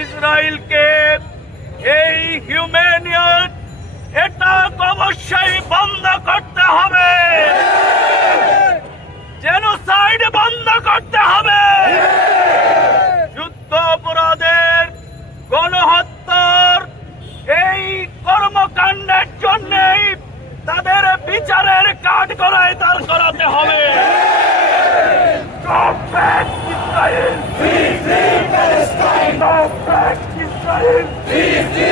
ইসরায়েলকে এই হিউম্যানিয়ন এটা অবশ্যই বন্ধ করতে হবে। জেনোসাইড বন্ধ করতে হবে। যুদ্ধ অপরাধের গণহত্যার এই কর্মকাণ্ডের জন্যই তাদের বিচারের কাঠ করায় দাঁড় করাতে হবে। Firme!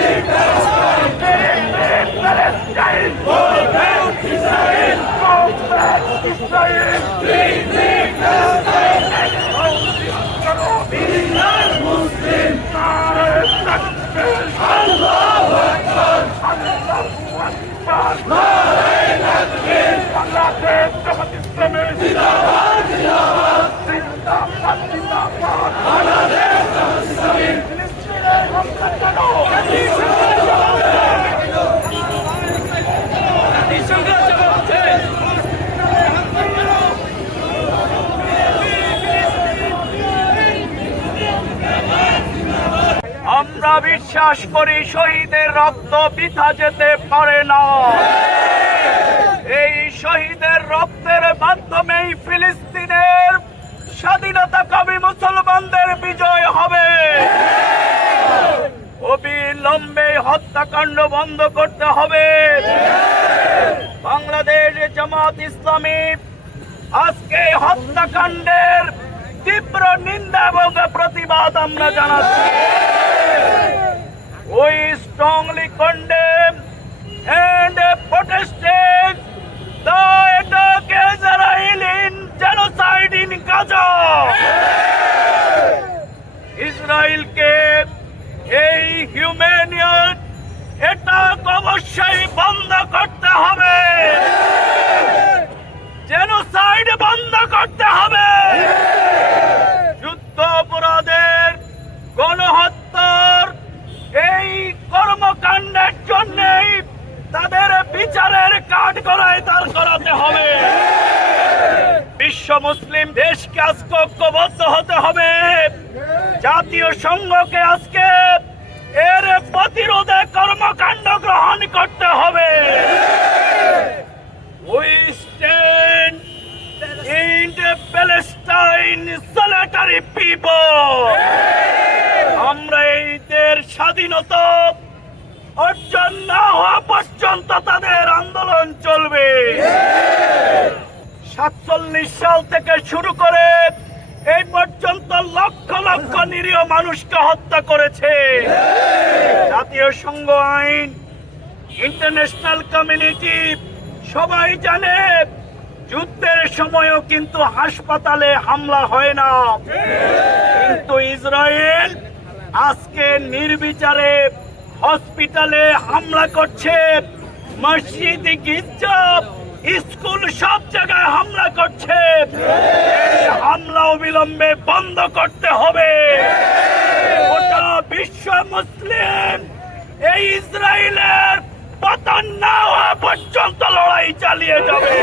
আমরা বিশ্বাস করি শহীদের রক্ত বৃথা যেতে পারে না। এই শহীদের রক্তের মাধ্যমেই ফিলিস্তিনের স্বাধীনতা কবি মুসলমানদের বিজয় হবে অবিলম্বে হত্যাকাণ্ড বন্ধ করতে হবে বাংলাদেশ জামাত ইসলামী আজকে হত্যাকাণ্ডের তীব্র নিন্দা এবং প্রতিবাদ আমরা জানাচ্ছি strongly condemn and protested the attack Israel in genocide in Gaza. ইসরায়েলকে এই হিউম্যানিয়ন কর্মকাণ্ডের জন্যই তাদের বিচারের কাঠ করায় দাঁড় করাতে হবে। বিশ্ব মুসলিম দেশকে আজকে ঐক্যবদ্ধ হতে হবে। জাতীয় সংঘকে আজকে এর প্রতিরোধে কর্মকাণ্ড গ্রহণ করতে হবে। the Palestine solitary people. স্বাধীনতা অর্জন না হওয়া পর্যন্ত তাদের আন্দোলন চলবে। সাতচল্লিশ সাল থেকে শুরু করে এই পর্যন্ত লক্ষ লক্ষ নিরীহ মানুষকে হত্যা করেছে। জাতীয় সংঘ আইন, ইন্টারন্যাশনাল কমিউনিটি, সবাই জানে, যুদ্ধের সময়ও কিন্তু হাসপাতালে হামলা হয় না। কিন্তু ইসরায়েল আজকে নির্বিচারে হসপিটালে হামলা করছে। মসজিদ গির্জা স্কুল সব জায়গায় হামলা করছে। হামলা অবিলম্বে বন্ধ করতে হবে। গোটা বিশ্ব মুসলিম এই ইসরায়েলের পতন না হওয়া পর্যন্ত লড়াই চালিয়ে যাবে।